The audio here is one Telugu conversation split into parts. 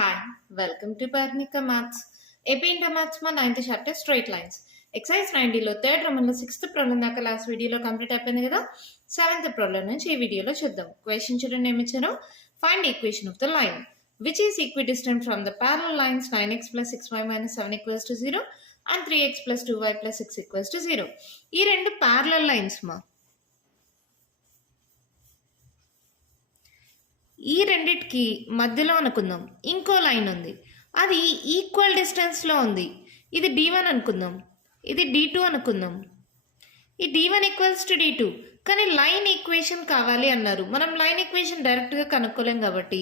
Hi, welcome to Parnika Maths. AP Inter Maths మా 9th chapter straight lines exercise 90లో థర్డ్ రౌండ్లో 6th ప్రాబ్లం దాకా లాస్ట్ వీడియోలో కంప్లీట్ అయిపోయింది కదా 7th ప్రాబ్లం నుంచి ఈ వీడియోలో చూద్దాం. క్వశ్చన్ చూడండి ఏమి ఇచ్చారు. Find equation of the line which is equidistant from the parallel lines 9x plus 6y minus 7 equals to 0 and 3x plus 2y plus 6 equals to 0. ఈ రెండు ప్యారలల్ లైన్స్ మా ఈ రెండిటికి మధ్యలో అనుకుందాం ఇంకో లైన్ ఉంది, అది ఈక్వల్ డిస్టెన్స్లో ఉంది. ఇది d1 అనుకుందాం, ఇది d2 అనుకుందాం. ఈ d1 ఈక్వల్స్ టు d2, కానీ లైన్ ఈక్వేషన్ కావాలి అన్నారు. మనం లైన్ ఈక్వేషన్ డైరెక్ట్గా కనుక్కోలేం కాబట్టి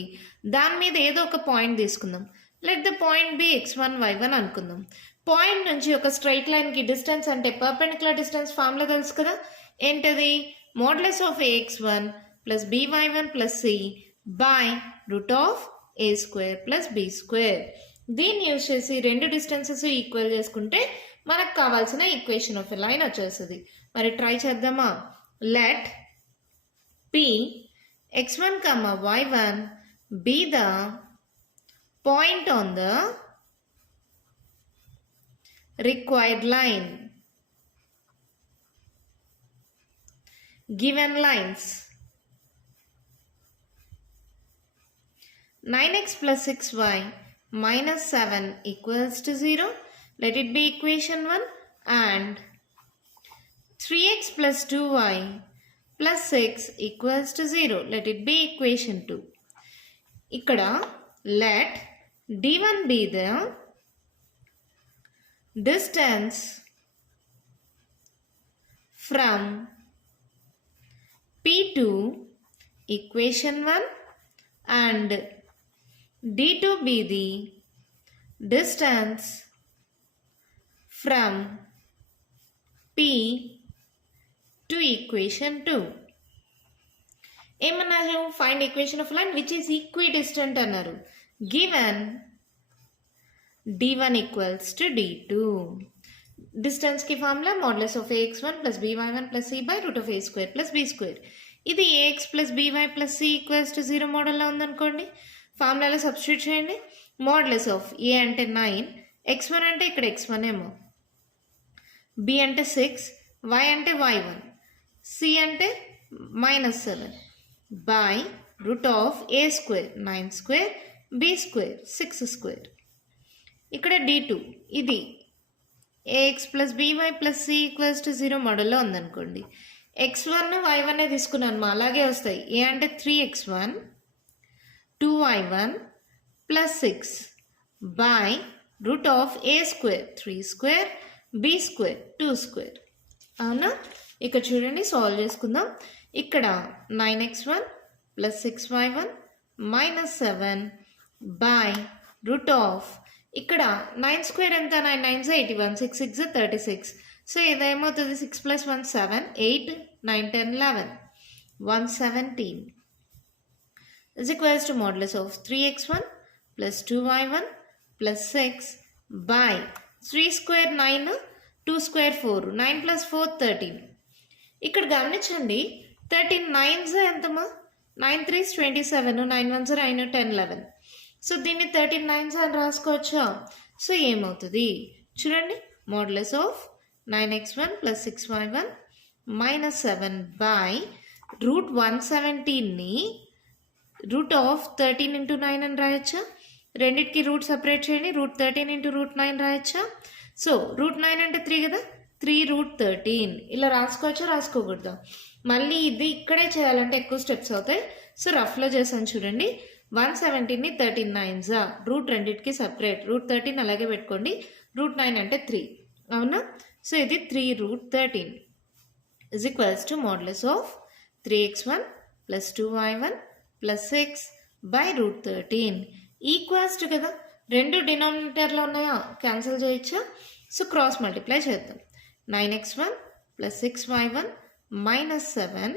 దాని మీద ఏదో ఒక పాయింట్ తీసుకుందాం. Let the point B x1 y1 అనుకుందాం. పాయింట్ నుంచి ఒక స్ట్రైట్ లైన్కి డిస్టెన్స్ అంటే పర్పెండిక్యులర్ డిస్టెన్స్ ఫార్ములా తెలుసు కదా, ఏంటది? Modulus of ax1 plus by1 plus c by root of a square plus b square. దీన్ని యూజ్ చేసి రెండు డిస్టెన్సెస్ ఈక్వల్ చేసుకుంటే మనకు కావాల్సిన ఈక్వేషన్ ఆఫ్ ఎ లైన్ వచ్చేస్తుంది. మరి ట్రై చేద్దామా? Let p x1 y1 be the point on the required line. Given lines 9x plus 6y minus 7 equals to 0. Let it be equation 1. And 3x plus 2y plus 6 equals to 0. Let it be equation 2. Ikkada let d1 be the distance from p to equation 1 and d2 be the distance from p to equation 2. ఏమన్నారు? Find equation of line which is equidistant అన్నారు. Given d1 equals to d2. డిస్టెన్స్కి formula modulus of ax1 plus by1 plus c by root of a square plus b square. ఇది ax plus by plus c equals to 0 మోడల్లో ఉందనుకోండి. ఫార్ములాలో సబ్స్టిట్యూట్ చేయండి. మోడ్యులస్ ఆఫ్ a అంటే 9, x1 అంటే ఇక్కడ x1 ఏమో, b అంటే 6, y అంటే y1, c అంటే -7 by root of a square 9 square b square 6 square. ఇక్కడ d2 ఇది ax plus by plus c equals to 0 మోడల్లో ఉందనుకోండి. x1 y1 తీసుకున్నాను, అలాగే వస్తాయి. a అంటే 3x1 2y1 plus 6 by root of a square 3 square b square 2 square. అవునా? ఇక్కడ చూడండి, సాల్వ్ చేసుకుందాం. ఇక్కడ 9x1 plus 6y1 minus 7 by root of ఇక్కడ 9 స్క్వేర్ ఎంత? 9 9 81, 6 6 36. So ఇదేమవుతుంది? 6 plus 1 7, 8 9 10 11 117 is equals to modulus of 3x1 plus 2y1 plus 6 by 3 square 9, 2 square 4, 9 plus 4 13. ఇక్కడ గమనించండి, 13 9s ఎంతమా? 9 3s 27, 9 1s 9 10 11. సో దీన్ని 13 9s అని రాసుకోవచ్చా? సో ఏమవుతుంది చూడండి, modulus of 9x1 plus 6y1 minus 7 by root 117ని రూట్ ఆఫ్ 13 ఇంటూ 9 అని రాయొచ్చా? రెండింటికి రూట్ సపరేట్ చేయండి. రూట్ 13 ఇంటూ రూట్ 9 రాయొచ్చా? సో రూట్ 9 అంటే 3 కదా, 3 రూట్ 13 ఇలా రాసుకోవచ్చా? రాసుకోకూడదా? మళ్ళీ ఇది ఇక్కడే చేయాలంటే ఎక్కువ స్టెప్స్ అవుతాయి. సో రఫ్లో చేసాను చూడండి. 117ని 13 9s రూట్ రెండింటికి సపరేట్, రూట్ 13 అలాగే పెట్టుకోండి. రూట్ 9 అంటే 3, అవునా? సో ఇది 3 root 13 is equals to modulus of 3x1 plus 2y1 plus 6 by root 13 equals to కదా. రెండు డినామినేటర్లో ఉన్నాయా? క్యాన్సిల్ చేయొచ్చా? సో క్రాస్ మల్టిప్లై చేద్దాం. 9x1 plus 6y1 minus 7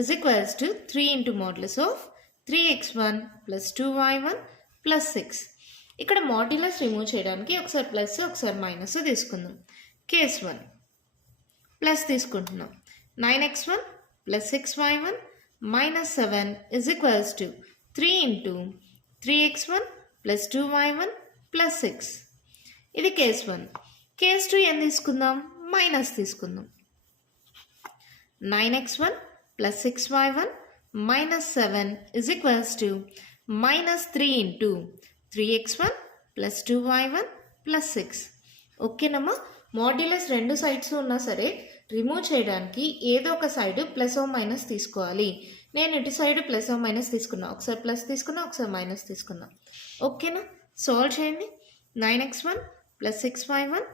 is equals to 3 into modulus of 3x1 plus 2y1 plus 6. ఇక్కడ మోడ్యులస్ రిమూవ్ చేయడానికి ఒకసారి ప్లస్ ఒకసారి మైనస్ తీసుకుందాం. కేస్ 1 ప్లస్ తీసుకుంటున్నాం. 9x1 plus 6y1 minus 7 is equals to 3 into 3x1 plus 2y1 plus 6. ఇది కేస్ 1. కేస్ 2 ఏం తీసుకుందాం? మైనస్ తీసుకుందాం. 9x1 plus 6y1 minus 7 is equals to minus 3 into 3x1 plus 2y1 plus 6. ఓకేనమ్మా? మాడ్యులస్ రెండు సైడ్స్ ఉన్నా సరే రిమూవ్ చేయడానికి ఏదో ఒక సైడ్ ప్లస్ ఓ మైనస్ తీసుకోవాలి. నేను ఇటు సైడ్ ప్లస్ ఓ మైనస్ తీసుకున్నా, ఒకసారి ప్లస్ తీసుకున్నా, ఒకసారి మైనస్ తీసుకున్నా. ఓకేనా? సాల్వ్ చేయండి. 9x1 plus 6y1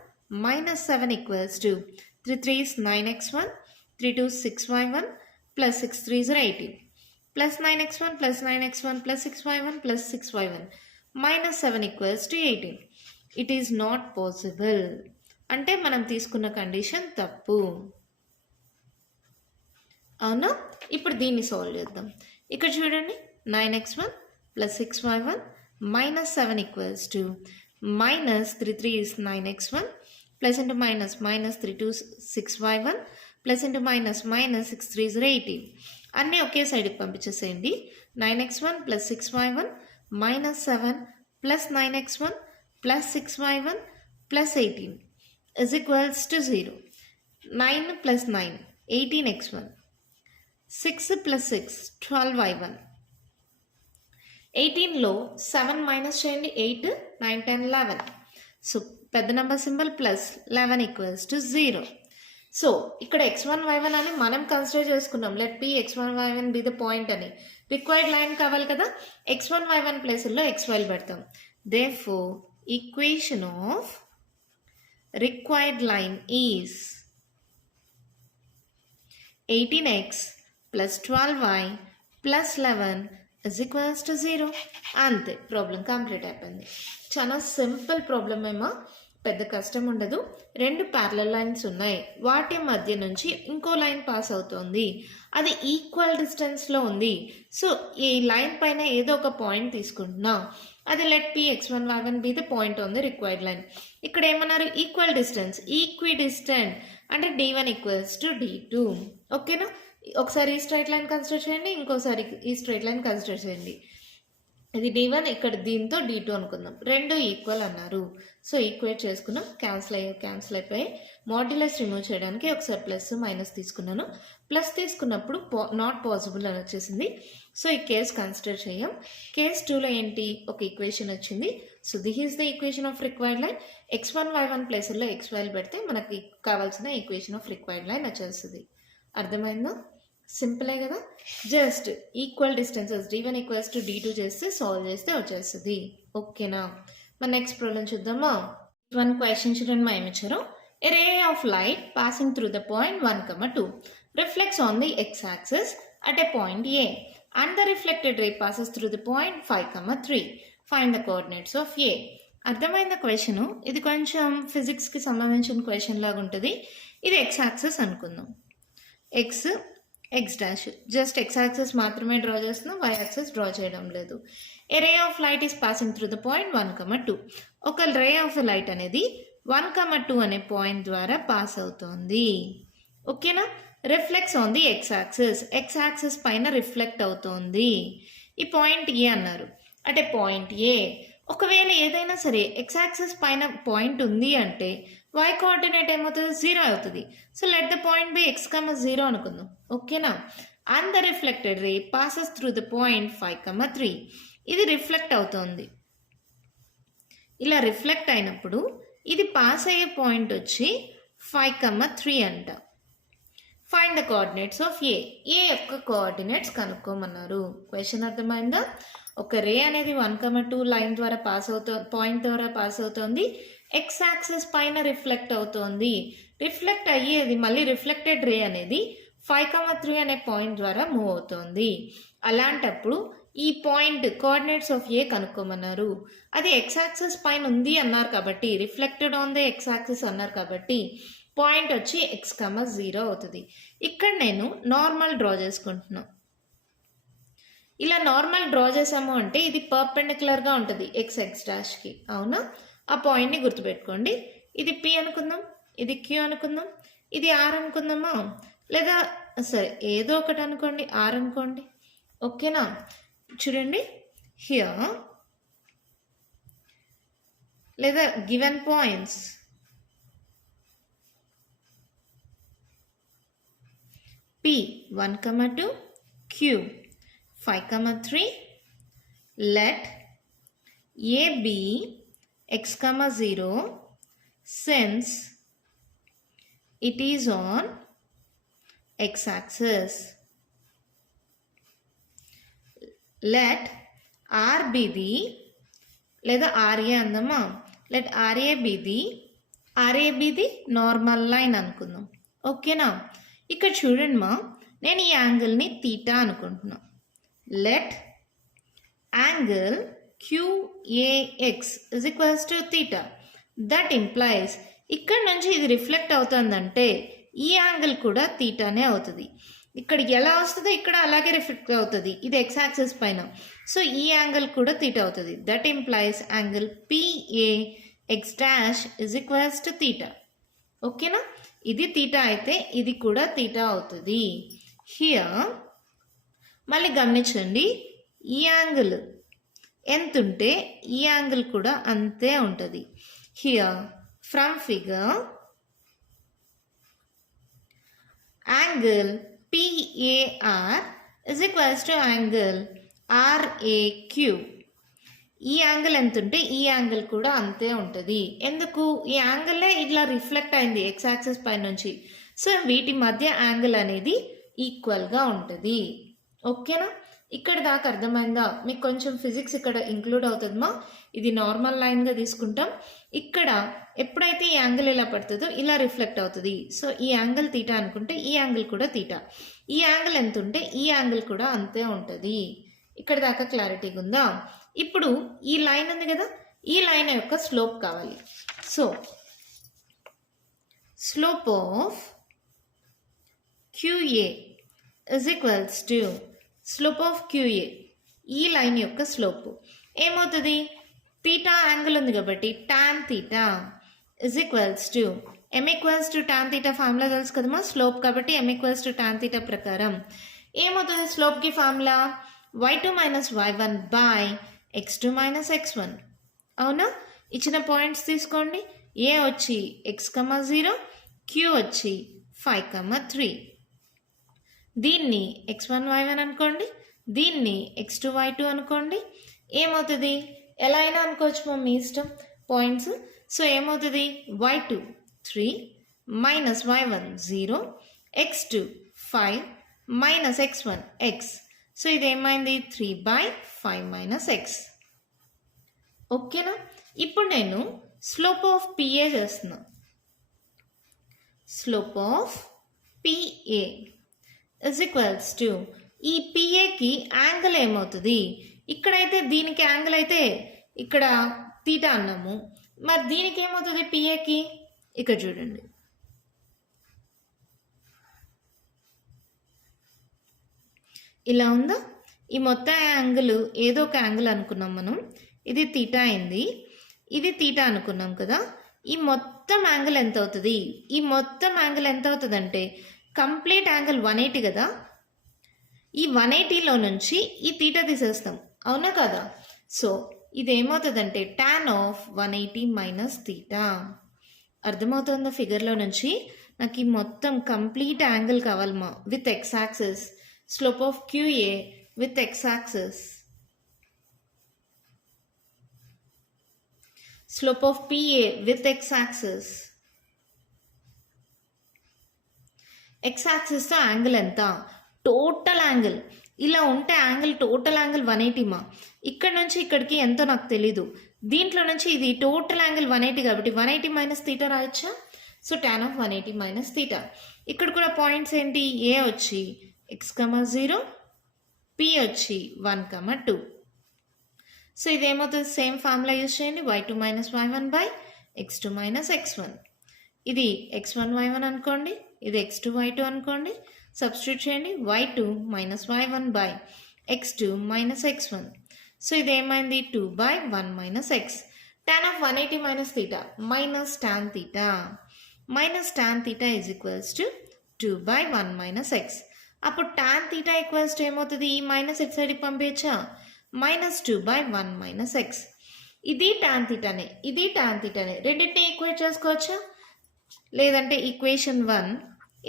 minus 7 equals to 3 3s 9x1 3 2s 6y1 plus 6 3s 18 plus 9x1 plus 9x1 plus 6y1 plus 6y1 minus 7 equals to 18. It is not possible. అంటే మనం తీసుకున్న కండిషన్ తప్పు. అవునా? ఇప్పుడు దీన్ని సాల్వ్ చేద్దాం. ఇక్కడ చూడండి, 9x1 plus 6y1 minus 7 equals to minus 3 3s 9x1 plus into minus minus 3 2 6y1 plus into minus minus 6 3s 18. అన్నీ ఒకే సైడ్కి పంపించేసేయండి. 9x1 plus 6y1 minus 7 plus 9x1 plus 6y1 plus 18 is equals to 0. 9 plus 9 18x1 6 plus 6 12y1. 18లో 7 minus చేయండి, 8 9 10 11. సో పెద్ద number symbol plus 11 equals to 0. So ఇక్కడ x1 y1 అని మనం కన్సిడర్ చేసుకున్నాం. Let p x1 y1 be the point అని. రిక్వైర్డ్ లైన్ కావాలి కదా, x1 y1 ప్లేసుల్లో xy పెడతాం. Therefore equation of required line is 18x plus 12y plus 11 is equals to 0. అంతే, ప్రాబ్లం కంప్లీట్ అయిపోయింది. చాలా సింపుల్ ప్రాబ్లం ఏమో, పెద్ద కష్టం ఉండదు. రెండు ప్యారలల్ లైన్స్ ఉన్నాయి, వాటి మధ్య నుంచి ఇంకో లైన్ పాస్ అవుతుంది. అది ఈక్వల్ డిస్టెన్స్లో ఉంది. సో ఈ లైన్ పైన ఏదో ఒక పాయింట్ తీసుకుంటున్నా. అది let P x1 y1 be the point on the required line. ఇక్కడ ఏమన్నారు? ఈక్వల్ డిస్టెన్స్, ఈక్వి డిస్టెంట్ అంటే d1 ఈక్వల్స్ టు d2. ఓకేనా? ఒకసారి ఈ స్ట్రైట్ లైన్ కన్సిడర్ చేయండి, ఇంకోసారి ఈ స్ట్రైట్ లైన్ కన్సిడర్ చేయండి. ఇది d1, ఇక్కడ దీంతో d2 అనుకుందాం. రెండు ఈక్వల్ అన్నారు. సో ఈక్వేట్ చేసుకున్నాం, క్యాన్సిల్ అయిపోయి మాడ్యులస్ రిమూవ్ చేయడానికి ఒకసారి ప్లస్ మైనస్ తీసుకున్నాను. ప్లస్ తీసుకున్నప్పుడు నాట్ పాసిబుల్ అని వచ్చేసింది. సో ఈ కేస్ కన్సిడర్ చేయం. కేస్ 2లో ఏంటి? ఒక ఈక్వేషన్ వచ్చింది. So this is the equation of required line. x1 y1 ప్లేసుల్లో xy పెడితే మనకి కావాల్సిన ఈక్వేషన్ ఆఫ్ రిక్వైర్డ్ లైన్ వచ్చేస్తుంది. అర్థమైందా? సింపులే కదా. Just equal distances d1 equals to d2 చేస్తే సాల్వ్ చేస్తే వచ్చేస్తుంది. ఓకేనా? మన నెక్స్ట్ ప్రాబ్లం చూద్దామా. 1 క్వశ్చన్ చూడండి, మా ఏమిచ్చారు? A ray of light passing through the point 1, 2 reflects on the x-axis at a point A and the reflected ray passes through the point 5, 3. Find the coordinates of A. అర్థమైంది క్వశ్చన్. ఇది కొంచెం ఫిజిక్స్కి సంబంధించిన క్వశ్చన్ లాగా ఉంటుంది. ఇది x-axis అనుకుందాం. x డాష్ జస్ట్ x-axis మాత్రమే డ్రా చేస్తున్నాం, y-axis డ్రా చేయడం లేదు. A ray of light is passing through the point 1, 2. ఒక రే ఆఫ్ లైట్ అనేది 1, 2 అనే పాయింట్ ద్వారా పాస్ అవుతోంది. ఓకేనా? రిఫ్లెక్ట్స్ ఆన్ ది x-axis పైన రిఫ్లెక్ట్ అవుతోంది. ఈ పాయింట్ ఏ అన్నారు. అంటే పాయింట్ ఏ, ఒకవేళ ఏదైనా సరే x-axis పైన పాయింట్ ఉంది అంటే y కోఆర్డినేట్ ఏమవుతుంది? 0 అవుతుంది. So let the point by x, 0 అనుకుందాం. ఓకేనా? And the reflected ray passes through the point 5, 3. ఇది రిఫ్లెక్ట్ అవుతోంది. ఇలా రిఫ్లెక్ట్ అయినప్పుడు ఇది పాస్ అయ్యే పాయింట్ వచ్చి 5, 3 అంట. ఫైండ్ ద కోఆర్డినేట్స్ ఆఫ్ ఏ. ఏ యొక్క కోఆర్డినేట్స్ కనుక్కోమన్నారు. క్వశ్చన్ అర్థమైందా? ఒక రే అనేది 1, 2 లైన్ ద్వారా పాయింట్ ద్వారా పాస్ అవుతోంది. x-axis పైన రిఫ్లెక్ట్ అవుతోంది. రిఫ్లెక్ట్ అయ్యేది మళ్ళీ రిఫ్లెక్టెడ్ రే అనేది 5, 3 అనే పాయింట్ ద్వారా మూవ్ అవుతోంది. అలాంటప్పుడు ఈ పాయింట్ కోఆర్డినేట్స్ ఆఫ్ ఏ కనుక్కోమన్నారు. అది x-axis పైన ఉంది అన్నారు కాబట్టి, రిఫ్లెక్టెడ్ ఆన్ ద x-axis అన్నారు కాబట్టి పాయింట్ వచ్చి x, 0 అవుతుంది. ఇక్కడ నేను నార్మల్ డ్రా చేసుకుంటున్నా. ఇలా నార్మల్ డ్రా చేసాము అంటే ఇది పర్పెండిక్యులర్గా ఉంటుంది x డాష్కి. అవునా? ఆ పాయింట్ని గుర్తుపెట్టుకోండి. ఇది P అనుకుందాం, ఇది Q అనుకుందాం, ఇది R అనుకుందామా? లేదా సరే ఏదో ఒకటి అనుకోండి, R అనుకోండి. ఓకేనా? చూడండి, హియర్ లేదా given points P 1, 2, Q 5, 3. Let A be x, 0 since it is on x-axis. Let R be the లేదా RA అందమా let RA be the normal line అనుకుందాం. ఓకేనా? ఇక్కడ చూడండి మా, నేను ఈ యాంగిల్ని తీటా అనుకుంటున్నా. Let angle QAX is equals to theta. That implies ఇక్కడ నుంచి ఇది రిఫ్లెక్ట్ అవుతుందంటే ఈ యాంగిల్ కూడా తీటానే అవుతుంది. ఇక్కడ ఎలా వస్తుందో ఇక్కడ అలాగే రిఫ్లెక్ట్ అవుతుంది, ఇది ఎక్స్ యాక్సిస్ పైన. సో ఈ యాంగిల్ కూడా తీటా అవుతుంది. That implies angle PAX' is equals to theta. ఓకేనా? ఇది తీటా అయితే ఇది కూడా తీటా అవుతుంది. హియర్ మళ్ళీ గమనించండి, ఈ యాంగిల్ ఎంత ఉంటే ఈ యాంగిల్ కూడా అంతే ఉంటుంది. Here from figure angle PAR is equals to angle RAQ. ఈ యాంగిల్ ఎంత ఉంటే ఈ యాంగిల్ కూడా అంతే ఉంటుంది. ఎందుకు? ఈ యాంగిల్లే ఇట్లా రిఫ్లెక్ట్ అయింది ఎక్స్ యాక్సిస్ పై నుంచి. సో వీటి మధ్య యాంగిల్ అనేది ఈక్వల్గా ఉంటుంది. ఓకేనా? ఇక్కడ దాకా అర్థమైందా? మీకు కొంచెం ఫిజిక్స్ ఇక్కడ ఇంక్లూడ్ అవుతుందమ్మా. ఇది నార్మల్ లైన్గా తీసుకుంటాం. ఇక్కడ ఎప్పుడైతే ఈ యాంగిల్ ఇలా పడుతుందో ఇలా రిఫ్లెక్ట్ అవుతుంది. సో ఈ యాంగిల్ తీటా అనుకుంటే ఈ యాంగిల్ కూడా తీటా. ఈ యాంగిల్ ఎంత ఉంటే ఈ యాంగిల్ కూడా అంతే ఉంటుంది. ఇక్కడ దాకా క్లారిటీగా ఉందా? ఇప్పుడు ఈ లైన్ ఉంది కదా, ఈ లైన్ యొక్క స్లోప్ కావాలి. So slope of QA is equals to slope of QA, ఈ లైన్ యొక్క స్లోప్ ఏమవుతుంది? తీటా యాంగిల్ ఉంది కాబట్టి tan theta is equals to m equals to tan theta formula తెలుసు కదమ్మా, స్లోప్ కాబట్టి m equals to tan theta ప్రకారం ఏమవుతుంది? స్లోప్కి formula y2 minus y1 by x2 minus x1. అవునా? ఇచ్చిన పాయింట్స్ తీసుకోండి. A వచ్చి x, 0, Q వచ్చి 5, 3. దీన్ని x1 y1 అనుకోండి, దీన్ని x2 y2 అనుకోండి. ఏమవుతుంది? ఎలా అయినా అనుకోవచ్చు మీ ఇష్టం పాయింట్స్. సో ఏమవుతుంది? y2 3 minus y1 0, x2 5 minus x1 x. So ఇది ఏమైంది? 3/5 minus x. ఓకేనా? ఇప్పుడు నేను స్లోప్ ఆఫ్ PA చేస్తున్నా. Slope of PA is equals to ఈ PAకి యాంగిల్ ఏమవుతుంది? ఇక్కడైతే దీనికి యాంగిల్ అయితే ఇక్కడ తీటా అన్నాము, మరి దీనికి ఏమవుతుంది PAకి? ఇక్కడ చూడండి, ఇలా ఉందా? ఈ మొత్తం యాంగిల్ ఏదో ఒక యాంగిల్ అనుకున్నాం మనం. ఇది తీటా అయింది, ఇది తీటా అనుకున్నాం కదా. ఈ మొత్తం యాంగిల్ ఎంత అవుతుంది? ఈ మొత్తం యాంగిల్ ఎంత అవుతుంది అంటే కంప్లీట్ యాంగిల్ 180 కదా. ఈ 180లో నుంచి ఈ తీటా తీసేస్తాం, అవునా కదా? సో ఇది ఏమవుతుందంటే tan ఆఫ్ 180 మైనస్ తీటా. అర్థమవుతుందా? ఫిగర్లో నుంచి నాకు ఈ మొత్తం కంప్లీట్ యాంగిల్ కావాలమ్మా with X axis. Slope of QA with x-axis. Slope of PA with x-axis. x-axis తో యాంగిల్ ఎంత? Total angle. ఇలా ఉంటే యాంగిల్ టోటల్ యాంగిల్ 180 మా. ఇక్కడ నుంచి ఇక్కడికి ఎంతో నాకు తెలీదు. దీంట్లో నుంచి ఇది టోటల్ యాంగిల్ 180 కాబట్టి 180 మైనస్ తీటా రాయొచ్చా? సో tan ఆఫ్ 180 మైనస్ తీటా. ఇక్కడ కూడా పాయింట్స్ ఏంటి? A వచ్చి x, 0, P వచ్చి 1, 2. సో ఇదేమవుతుంది? సేమ్ ఫార్ములా యూజ్ చేయండి. y2 minus y1 by x2 minus x1. ఇది x1 y1 అనుకోండి, ఇది x2 y2 అనుకోండి. సబ్స్టిట్యూట్ చేయండి. y2 minus y1 by x2 minus x1. So ఇదేమైంది? 2/1 మైనస్ x. tan ఆఫ్ 180 minus theta minus tan theta minus tan theta is equals to 2/1 minus x. అప్పుడు tan తీటా ఈక్వల్స్ టు ఏమవుతుంది? ఈ మైనస్ ఎక్స్ సైడ్కి పంపించా మైనస్ 2/1 మైనస్ x. ఇది టాన్ థీటానే, ఇది టాన్ థీటానే, రెండింటిని ఈక్వేట్ చేసుకోవచ్చా? లేదంటే ఈక్వేషన్ 1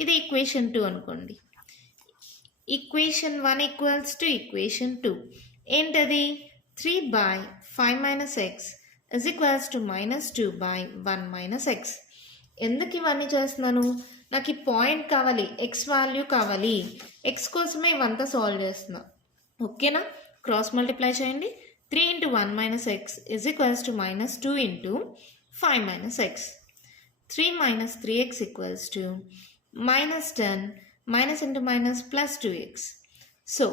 ఇది ఈక్వేషన్ 2 అనుకోండి. ఈక్వేషన్ 1 ఈక్వల్స్ టు ఈక్వేషన్ 2 ఏంటది? 3/5 - x is equals to -2/1 - x. ఎందుకు ఇవన్నీ చేస్తున్నాను? నాకు ఈ పాయింట్ కావాలి, ఎక్స్ వాల్యూ కావాలి, ఎక్స్ కోసమే ఇవంతా సాల్వ్ చేస్తున్నా. ఓకేనా? క్రాస్ మల్టిప్లై చేయండి. 3 × 1 - x is equals to -2 × 5 - x. 3 - 3x equals to -10 -× +2x. So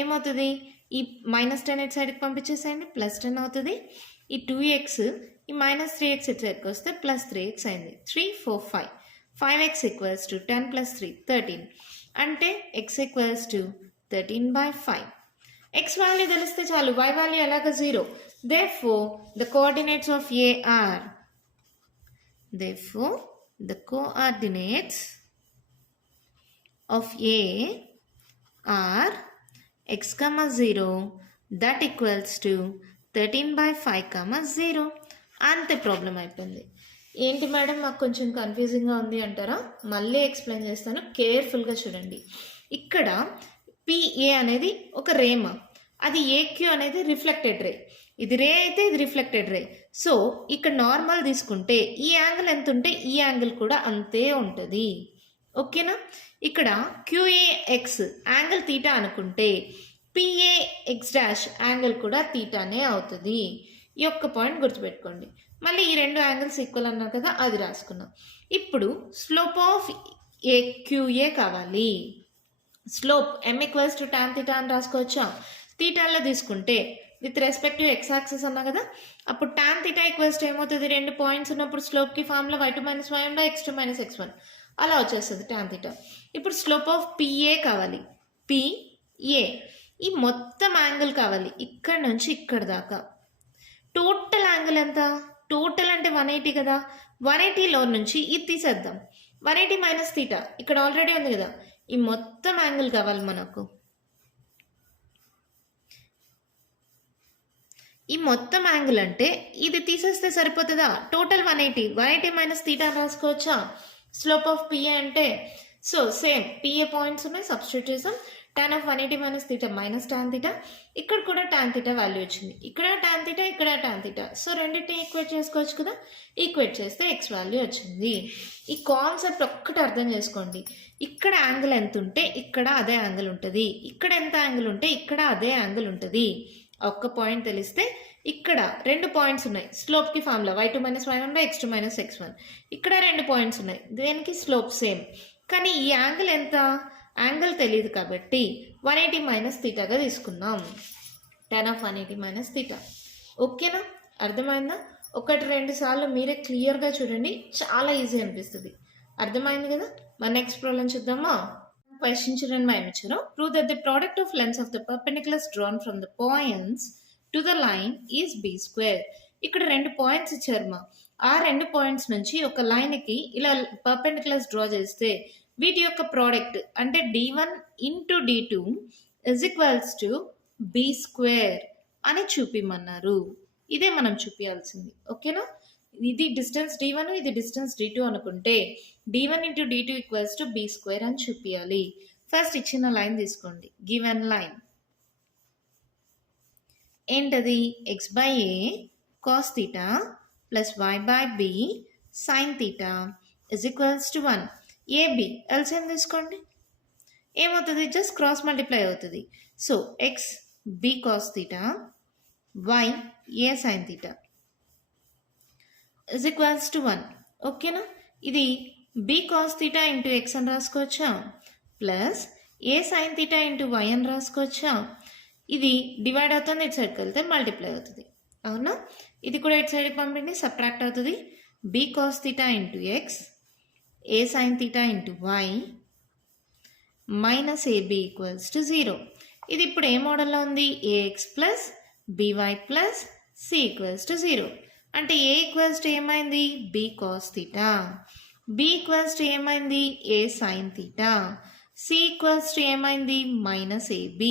ఏమవుతుంది? ఈ -10 ఇటు సైడ్కి పంపించేసేయండి, +10 అవుతుంది. ఈ 2x ఈ -3x ఇటు సైడ్కి వస్తే +3x అయింది. 3 4 5 5x ఈక్వల్స్ టు 10 + 3 13. అంటే x equals to 13/5. x value తెలిస్తే చాలు, y వాల్యూ ఎలాగ 0. Therefore the coordinates of A are x, 0 that equals to 13/5, 0. అంతే ప్రాబ్లం అయిపోయింది. ఏంటి మేడం మాకు కొంచెం కన్ఫ్యూజింగ్గా ఉంది అంటారా? మళ్ళీ ఎక్స్ప్లెయిన్ చేస్తాను, కేర్ఫుల్గా చూడండి. ఇక్కడ పిఏ అనేది ఒక రేమ, అది ఏక్యూ అనేది రిఫ్లెక్టెడ్ రే. ఇది రే అయితే ఇది రిఫ్లెక్టెడ్ రే. సో ఇక్కడ నార్మల్ తీసుకుంటే ఈ యాంగిల్ ఎంత ఉంటే ఈ యాంగిల్ కూడా అంతే ఉంటుంది. ఓకేనా? ఇక్కడ క్యూఏఎక్స్ యాంగిల్ తీటా అనుకుంటే పిఏఎక్స్ డాష్ యాంగిల్ కూడా తీటానే అవుతుంది. ఈ ఒక్క పాయింట్ గుర్తుపెట్టుకోండి. మళ్ళీ ఈ రెండు యాంగిల్స్ ఈక్వల్ అన్నారు కదా, అది రాసుకున్నాం. ఇప్పుడు స్లోప్ ఆఫ్ ఏక్యూఏ కావాలి. Slope m equals to tan θ అని రాసుకోవచ్చా? తీటాలో తీసుకుంటే with respect to X axis అన్నా కదా, అప్పుడు tan θ ఈక్వల్స్ టు ఏమవుతుంది? రెండు పాయింట్స్ ఉన్నప్పుడు స్లోప్కి formula y2 - y1 x2 - x1 అలా వచ్చేస్తుంది tan θ. ఇప్పుడు స్లోప్ ఆఫ్ పిఏ కావాలి. పిఏ ఈ మొత్తం యాంగిల్ కావాలి, ఇక్కడ నుంచి ఇక్కడ దాకా. టోటల్ యాంగిల్ ఎంత? టోటల్ అంటే 180 కదా, 180లో నుంచి ఇది తీసేద్దాం. 180 - θ ఇక్కడ ఆల్రెడీ ఉంది కదా, ఈ మొత్తం యాంగిల్ కావాలి మనకు. ఈ మొత్తం యాంగిల్ అంటే ఇది తీసేస్తే సరిపోతుందా? టోటల్ 180 - θ రాసుకోవచ్చా? స్లోప్ ఆఫ్ పిఏ అంటే సో సేమ్ పిఏ పాయింట్స్ ఉన్నాయి, సబ్స్టిట్యూట్ చేసాం. tan of 180 - θ -tan θ. ఇక్కడ కూడా tan θ వాల్యూ వచ్చింది, ఇక్కడ tan θ, ఇక్కడ tan θ. సో రెండింటిని ఈక్వేట్ చేసుకోవచ్చు కదా, ఈక్వేట్ చేస్తే ఎక్స్ వాల్యూ వచ్చింది. ఈ కాన్సెప్ట్ ఒక్కటి అర్థం చేసుకోండి. ఇక్కడ యాంగిల్ ఎంత ఉంటే ఇక్కడ అదే యాంగిల్ ఉంటుంది, ఇక్కడ ఎంత యాంగిల్ ఉంటే ఇక్కడ అదే యాంగిల్ ఉంటుంది. ఒక్క పాయింట్ తెలిస్తే ఇక్కడ రెండు పాయింట్స్ ఉన్నాయి, స్లోప్కి formula y2 - y1 x2 - x1. ఇక్కడ రెండు పాయింట్స్ ఉన్నాయి, దేనికి స్లోప్ సేమ్, కానీ ఈ యాంగిల్ ఎంత? యాంగిల్ తెలియదు కాబట్టి 180 - θగా తీసుకుందాం. tan of 180 - θ. ఓకేనా? అర్థమైందా? 1-2 సార్లు మీరే క్లియర్గా చూడండి, చాలా ఈజీ అనిపిస్తుంది. అర్థమైంది కదా? మన నెక్స్ట్ ప్రాబ్లం చూద్దామా? Question children by Michiro. Prove that the product of lengths of the perpendiculars drawn from the points to the line is b square. ఇక్కడ రెండు పాయింట్స్ ఇచ్చారు. ఆ రెండు పాయింట్స్ నుంచి ఒక లైన్కి ఇలా పర్పెండిక్యులర్స్ డ్రా చేస్తే వీటి యొక్క ప్రోడక్ట్ అంటే d1 × d2 is equals to b square అని చూపిమన్నారు. ఇదే మనం చూపించాల్సింది. ఓకేనా? ఇది డిస్టెన్స్ d1, ఇది డిస్టెన్స్ d2 అనుకుంటే d1 × d2 equals to b square అని చూపించాలి. ఫస్ట్ ఇచ్చిన లైన్ తీసుకోండి, గివెన్ లైన్ ఏంటది? x/a cos θ plus y/b sin θ is equals to 1. AB LCM తీసుకోండి, ఏమవుతుంది? జస్ట్ క్రాస్ మల్టిప్లై అవుతుంది. So x b cos θ y a sin θ is equals to 1. ఓకేనా? ఇది b cos θ × x అని రాసుకోవచ్చా, ప్లస్ a sin θ × y అని రాసుకోవచ్చా. ఇది డివైడ్ అవుతుంది, ఇటు సైడ్కి వెళ్తే మల్టిప్లై అవుతుంది. అవునా? ఇది కూడా ఇటు సైడ్కి పంపిండి, సబ్ట్రాక్ట్ అవుతుంది. b cos θ × x a sin θ × y minus ab equals to 0. ఇది ఇప్పుడు ఏ మోడల్లో ఉంది? ax plus by plus c equals to 0. అంటే a ఈక్వల్స్ టు ఏమైంది? b cos θ, b equals to ఏమైంది? a sin θ, c equals to ఏమైంది? Minus ab.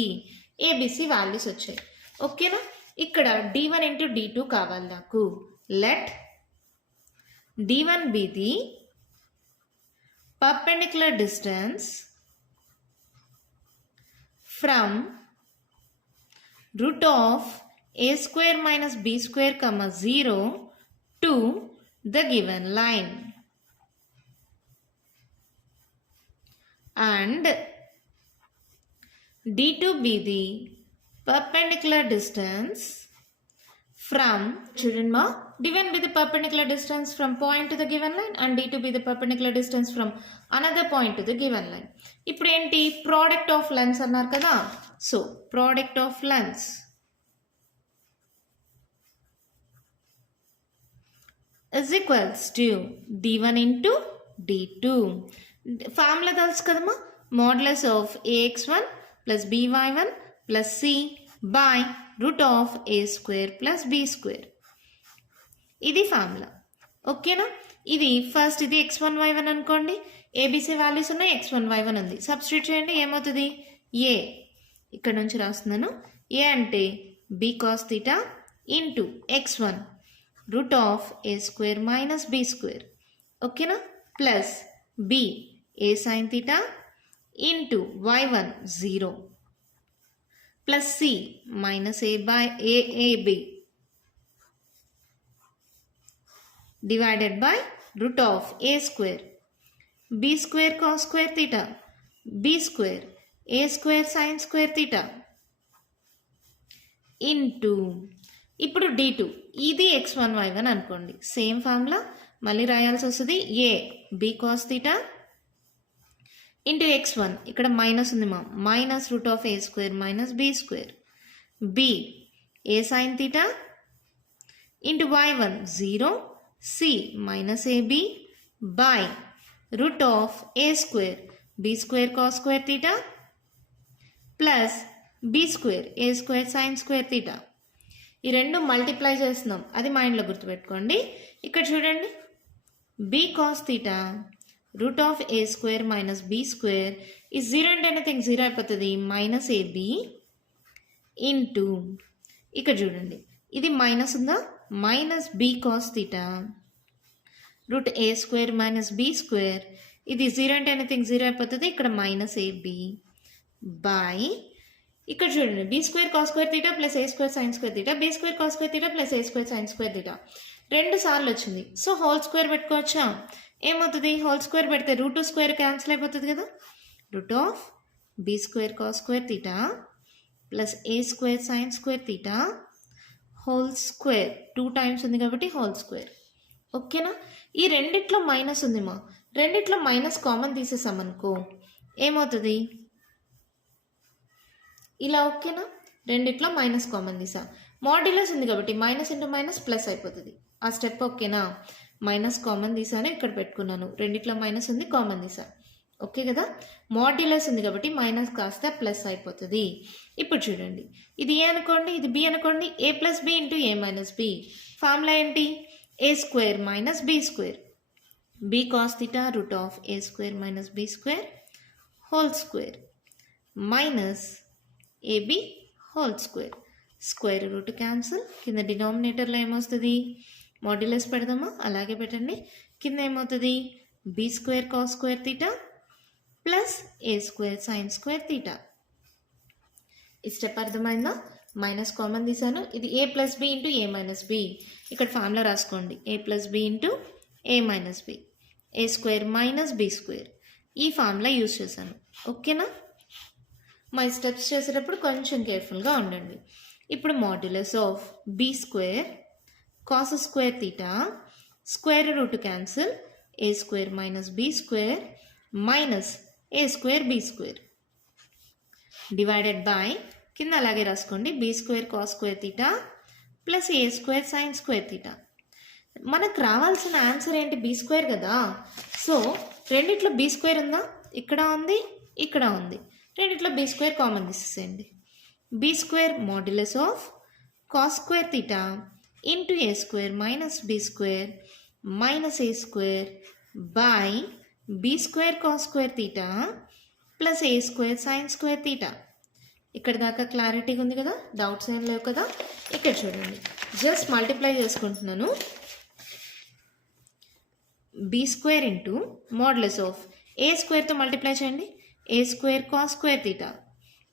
ఏబిసి వాల్యూస్ వచ్చాయి. ఓకేనా? ఇక్కడ d1 ఇంటూ d2 కావాలి నాకు. Let d1 be the perpendicular distance from root of a square minus b square comma 0 to the given line, and d2 be the perpendicular distance from, చూడండి మా, d1 be the perpendicular distance from point to the given line and d2 be the perpendicular distance from another point to the given line. ఇప్పుడు ఏంటి, ప్రోడక్ట్ ఆఫ్ లెన్స్ అన్నారు కదా. So product of lens is equals to d1 into d2. Formula తెలుసు కదమ్మా, modulus of ax1 plus by1 plus c by root of a square plus b square. ఇది ఫార్ములా. ఓకేనా. ఇది ఫస్ట్ ఇది x1 y1 అనుకోండి, ఏబిసి వాల్యూస్ ఉన్నాయి, x1 y1 ఉంది. సబ్స్టిట్యూట్ చేయండి, ఏమవుతుంది, a ఇక్కడ నుంచి రాస్తున్నాను. a అంటే b cos theta into x1 root of a square minus b square. ఓకేనా. Plus b a sin theta into y1 0 plus c minus a by ab divided by root of a square b square cos square theta b square a square sin square theta into ఇప్పుడు d2 ఇది x1 y1 అనుకోండి, సేమ్ ఫార్ములా మళ్ళీ రాయాల్సి వస్తుంది. a b cos theta into x1 ఇక్కడ మైనస్ ఉంది మా, minus root of a square minus b square, b a sin theta into y1 0 c minus ab by root of a square b square cos square theta plus b square a square sin square theta. ఈ రెండు మల్టిప్లై చేస్తున్నాం, అది మైండ్లో గుర్తుపెట్టుకోండి. ఇక్కడ చూడండి, b cos theta route of a square minus b square ఈ 0 అంటే ఎనీథింగ్ 0 అయిపోతుంది, మైనస్ ab ఇంటూ ఇక్కడ చూడండి ఇది మైనస్ ఉందా, minus b cos theta root a square minus b square, ఇది 0 అంటే ఎనీథింగ్ 0 అయిపోతుంది, ఇక్కడ మైనస్ ab బై ఇక్కడ చూడండి b square cos square theta plus a square sine square theta, b square cos square theta plus a square sine square theta 2 సార్లు వచ్చింది. సో హోల్ స్క్వేర్ పెట్టుకోవచ్చా, ఏమవుతుంది, హోల్ స్క్వేర్ పెడితే రూట్ స్క్వేర్ క్యాన్సిల్ అయిపోతుంది కదా. Root of b square cos square theta plus a square sine square theta whole square 2 times ఉంది కాబట్టి హోల్ స్క్వేర్. ఓకేనా. ఈ రెండిట్లో మైనస్ ఉంది మా, రెండిట్లో మైనస్ కామన్ తీసేసామనుకో ఏమవుతుంది ఇలా. ఓకేనా. రెండిట్లో మైనస్ కామన్ తీసా, మాడ్యులస్ ఉంది కాబట్టి మైనస్ ఇంటూ మైనస్ ప్లస్ అయిపోతుంది ఆ స్టెప్. ఓకేనా. మైనస్ కామన్ తీసాను, ఇక్కడ పెట్టుకున్నాను, రెండిట్లో మైనస్ ఉంది కామన్ తీసా. ఓకే కదా. మాడ్యులస్ ఉంది కాబట్టి మైనస్ కాస్త ప్లస్ అయిపోతుంది. ఇప్పుడు చూడండి, ఇది ఏ అనుకోండి, ఇది బి అనుకోండి, A plus B into A minus B. Formula ఏంటి, A square minus B square, B cos theta root of A square minus B square whole square minus AB whole square. Square root cancel, కింద డినామినేటర్లో ఏమొస్తుంది, మాడ్యులస్ పెడదామా, అలాగే పెట్టండి. కింద ఏమవుతుంది, B square cos square theta plus ఏ స్క్వేర్ సైన్ స్క్వేర్ తీటా. ఈ స్టెప్ అర్థమైందా. మైనస్ కామన్ తీసాను, ఇది A plus B into A minus B. ఇక్కడ ఫార్ములా రాసుకోండి, A plus B into A minus B, A square minus B square. ఈ ఫార్ములా యూజ్ చేశాను. ఓకేనా. మై స్టెప్స్ చేసేటప్పుడు కొంచెం కేర్ఫుల్గా ఉండండి. ఇప్పుడు modulus of B square cos square theta square root cancel, A square minus B square minus A square B square divided by కింద అలాగే రాసుకోండి, B square cos square theta plus ఏ స్క్వేర్ సైన్ స్క్వేర్ తీటా. మనకు రావాల్సిన ఆన్సర్ ఏంటి, బి స్క్వేర్ కదా. సో రెండిట్లో బి స్క్వేర్ ఉందా, ఇక్కడ ఉంది ఇక్కడ ఉంది, రెండిట్లో బి స్క్వేర్ కామన్ తీసేసేయండి. B square modulus of cos square theta into A square minus B square minus A square by B square cos square theta plus A square sine square theta. ఇక్కడ దాకా క్లారిటీగా ఉంది కదా, డౌట్స్ ఏం లేవు కదా. ఇక్కడ చూడండి, జస్ట్ మల్టిప్లై చేసుకుంటున్నాను. B square into modulus of A స్క్వేర్తో మల్టిప్లై చేయండి. A square cos square theta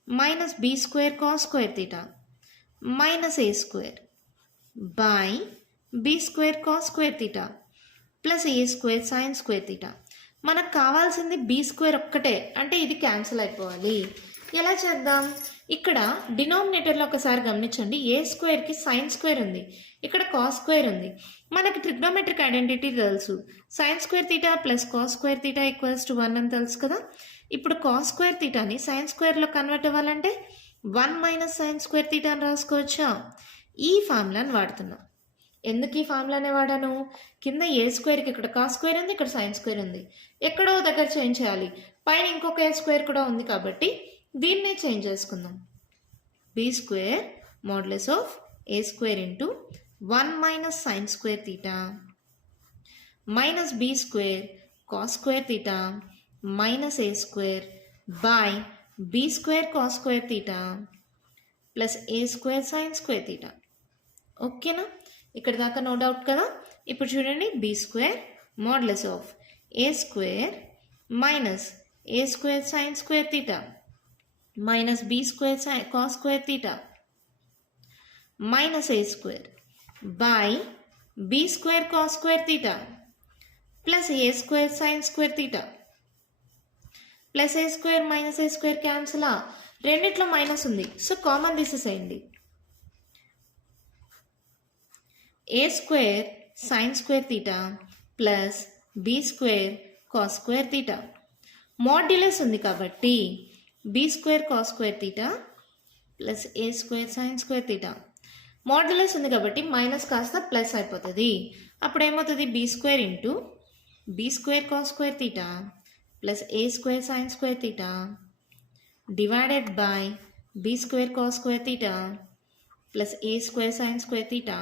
minus be square cos square theta minus A square by be square cos square theta plus A square sine square theta. మనకు కావాల్సింది బీ స్క్వేర్ ఒక్కటే, అంటే ఇది క్యాన్సిల్ అయిపోవాలి. ఎలా చేద్దాం? ఇక్కడ డినామినేటర్లో ఒకసారి గమనించండి, ఏ స్క్వేర్కి సైన్ స్క్వేర్ ఉంది, ఇక్కడ కాస్ స్క్వేర్ ఉంది. మనకి ట్రిగ్నోమెట్రిక్ ఐడెంటిటీ తెలుసు, sign square theta plus cos square theta equals to 1 అని తెలుసు కదా. ఇప్పుడు కాస్ స్క్వేర్ తీటాని సైన్ స్క్వేర్లో కన్వర్ట్ అవ్వాలంటే 1 మైనస్ సైన్ స్క్వేర్ తీటా అని రాసుకోవచ్చా? ఈ ఫార్ములాని వాడుతున్నాం. ఎందుకు ఈ ఫార్ములానే వాడాను? కింద ఏ స్క్వేర్కి ఇక్కడ కాస్ స్క్వేర్ ఉంది, ఇక్కడ సైన్ స్క్వేర్ ఉంది, ఎక్కడో దగ్గర చేంజ్ చేయాలి. పైన ఇంకొక ఏ స్క్వేర్ కూడా ఉంది కాబట్టి దీన్నే చేంజ్ చేసుకుందాం. B square modulus of A square into 1 minus sine square theta minus be square cos square theta minus A square by be square cos square theta plus A square sine square theta. ఓకేనా? ఇక్కడ దాకా నో డౌట్ కదా. ఇప్పుడు చూడండి, b square modulus of A square minus A square sine square theta minus be square cos square theta minus A square by be square cos square theta plus A square sine square theta plus A square minus A square క్యాన్సిలా, రెండిట్లో మైనస్ ఉంది, సో కామన్ తీసేసేయండి. A square sine square theta plus B square cos square theta. Modulus ఉంది కాబట్టి B square cos square theta plus ఏ square sine square theta. Modulus ఉంది కాబట్టి మైనస్ కాస్త ప్లస్ అయిపోతుంది. అప్పుడు ఏమవుతుంది? B square into B square cos square theta plus A square sine square theta divided by be square cos square theta plus A square sine square theta.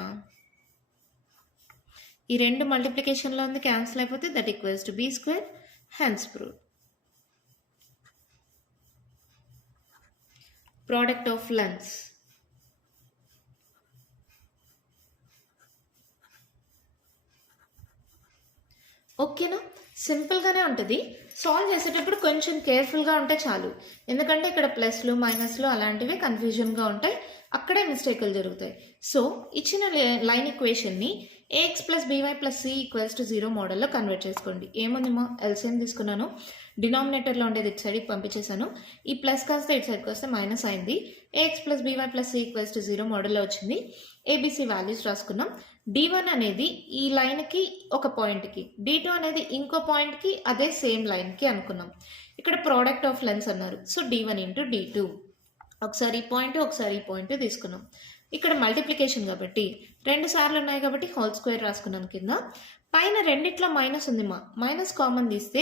ఈ రెండు మల్టిప్లికేషన్లో ఉంది, క్యాన్సిల్ అయిపోతే that equals to b square. Hence proved. Product of lengths. ఓకేనా? సింపుల్గానే ఉంటుంది. సాల్వ్ చేసేటప్పుడు కొంచెం కేర్ఫుల్గా ఉంటే చాలు, ఎందుకంటే ఇక్కడ ప్లస్లు మైనస్లు అలాంటివి కన్ఫ్యూజన్గా ఉంటాయి, అక్కడే మిస్టేకులు జరుగుతాయి. సో ఇచ్చిన లైన్ ఈక్వేషన్ని a x plus b y plus c equals to 0 మోడల్లో కన్వర్ట్ చేసుకోండి. ఏముంది మా ఎల్సిఎం తీసుకున్నాను, డినామినేటర్లో ఉండేది ఇటు సైడ్కి పంపించేశాను, ఈ ప్లస్ కాస్త ఇటు సైడ్కి వస్తే మైనస్ అయింది. A x plus b y plus c equals to 0 మోడల్లో వచ్చింది. ఏబిసి వాల్యూస్ రాసుకున్నాం. D1 అనేది ఈ లైన్కి ఒక పాయింట్కి, D2 అనేది ఇంకో పాయింట్కి అదే సేమ్ లైన్కి అనుకున్నాం. ఇక్కడ ప్రోడక్ట్ ఆఫ్ లెన్స్ అన్నారు, సో D1 ఇంటూ D2, ఒకసారి ఈ పాయింట్ ఒకసారి ఈ పాయింట్ తీసుకున్నాం. ఇక్కడ మల్టిప్లికేషన్ కాబట్టి 2 సార్లు ఉన్నాయి కాబట్టి హోల్ స్క్వేర్ రాసుకున్నాను కింద. పైన రెండిట్లో మైనస్ ఉంది, మైనస్ కామన్ తీస్తే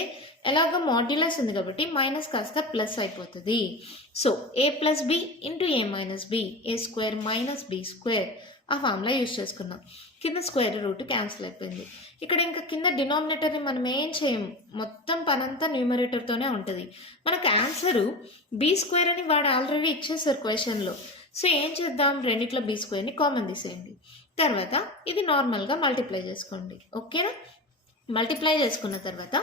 ఎలాగో మాడ్యులస్ ఉంది కాబట్టి మైనస్ కాస్త ప్లస్ అయిపోతుంది. So A plus B into A minus B, A square minus B square, ఆ ఫార్ములా యూజ్ చేసుకున్నాం. కింద స్క్వేర్ రూట్ క్యాన్సిల్ అయిపోయింది. ఇక్కడ ఇంకా కింద డినామినేటర్ని మనం ఏం చేయము, మొత్తం పనంతా న్యూమరేటర్తోనే ఉంటుంది. మనకు ఆన్సరు బీ స్క్వేర్ అని వాడు ఆల్రెడీ ఇచ్చేసారు క్వశ్చన్లో. సో ఏం చేద్దాం, రెండిట్లో బీ స్క్వేర్ని కామన్ తీసేయండి, తర్వాత ఇది నార్మల్గా మల్టిప్లై చేసుకోండి. ఓకేనా? మల్టిప్లై చేసుకున్న తర్వాత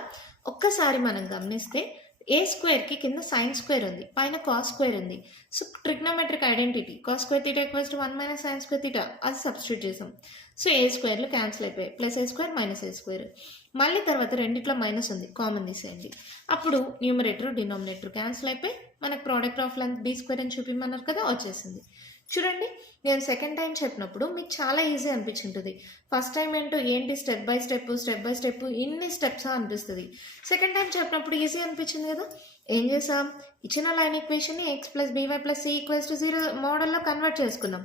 ఒక్కసారి మనం గమనిస్తే ఏ స్క్వేర్కి కింద సైన్ స్క్వేర్ ఉంది, పైన కాస్ స్క్వేర్ ఉంది. So trigonometric identity cos square theta equals to 1 minus sine square theta, అది సబ్స్టిట్యూట్ చేసాం. సో ఏ స్క్వేర్లు క్యాన్సిల్ అయిపోయాయి, ప్లస్ ఏ స్క్వేర్ మైనస్ ఏ స్క్వేర్. మళ్ళీ తర్వాత రెండిట్లో మైనస్ ఉంది, కామన్ తీసేయండి. అప్పుడు న్యూమరేటర్ డినామినేటర్ క్యాన్సిల్ అయిపోయి మనకు product of length b square అని చూపిమన్నారు కదా, వచ్చేసింది. చూడండి, నేను సెకండ్ టైం చెప్పినప్పుడు మీకు చాలా ఈజీ అనిపించుంటుంది. ఫస్ట్ టైం ఏంటి స్టెప్ బై స్టెప్ ఇన్ని స్టెప్సా అనిపిస్తుంది. సెకండ్ టైం చెప్పినప్పుడు ఈజీ అనిపించింది కదా. ఏం చేసాం, ఇచ్చిన లైన్ ఈక్వేషన్ని x plus b y plus c equals to 0 మోడల్లో కన్వర్ట్ చేసుకున్నాం.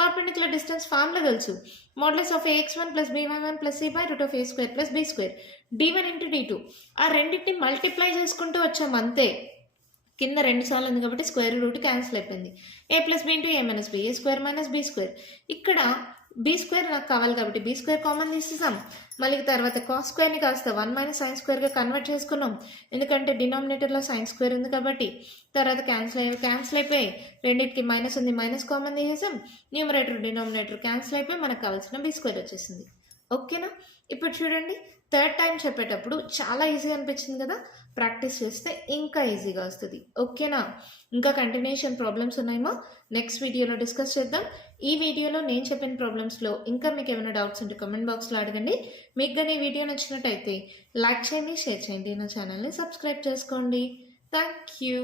పర్పెండిక్యులర్ డిస్టెన్స్ ఫార్ములా తెలుసు, modulus of ax1 plus by1 plus c by root of a square plus b square d1 into d2. ఆ రెండింటిని మల్టిప్లై చేసుకుంటూ వచ్చాం అంతే. కింద 2 సార్లు ఉంది కాబట్టి స్క్వేర్ రూట్ క్యాన్సిల్ అయిపోయింది. ఏ plus B into A minus B, A square minus B square. ఇక్కడ బీ స్క్వేర్ నాకు కావాలి కాబట్టి బీ స్క్వేర్ కామన్ తీసేసాం. మళ్ళీ తర్వాత కాస్ స్క్వేర్ని కాస్త 1 మైనస్ సైన్ స్క్వేర్గా కన్వర్ట్ చేసుకున్నాం, ఎందుకంటే డినామినేటర్లో సైన్ స్క్వేర్ ఉంది కాబట్టి. తర్వాత క్యాన్సిల్ అయిపోయి రెండింటికి మైనస్ ఉంది, మైనస్ కామన్ తీసేసాం. న్యూమరేటర్ డినామినేటర్ క్యాన్సిల్ అయిపోయి మనకు కావాల్సిన బీ స్క్వేర్ వచ్చేసింది. ఓకేనా? ఇప్పుడు చూడండి, థర్డ్ టైం చెప్పేటప్పుడు చాలా ఈజీగా అనిపించింది కదా, ప్రాక్టీస్ చేస్తే ఇంకా ఈజీగా వస్తుంది. ఓకేనా? ఇంకా కంటిన్యూషన్ ప్రాబ్లమ్స్ ఉన్నాయేమో నెక్స్ట్ వీడియోలో డిస్కస్ చేద్దాం. ఈ వీడియోలో నేను చెప్పిన ప్రాబ్లమ్స్లో ఇంకా మీకు ఏమైనా డౌట్స్ ఉంటే కామెంట్ బాక్స్లో అడగండి. మీకు కానీ ఈ వీడియో నచ్చినట్టయితే లైక్ చేయండి, షేర్ చేయండి, నా ఛానల్ని సబ్స్క్రైబ్ చేసుకోండి. Thank you.